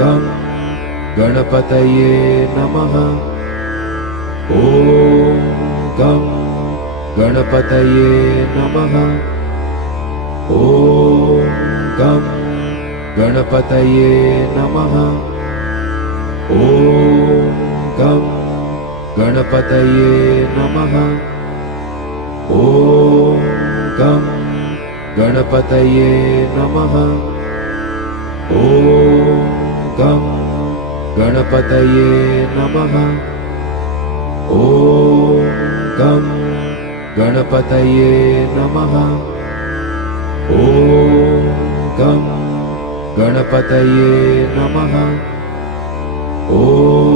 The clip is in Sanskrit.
गं गणपतये नमः। ॐ गं गणपतये नमः। ॐ गं गणपतये नमः। ॐ गं गणपतये नमः। ॐ गं गणपतये नमः। ॐ गं गणपतये नमः। ॐ गं गणपतये नमः। ॐ गं गणपतये नमः। ॐ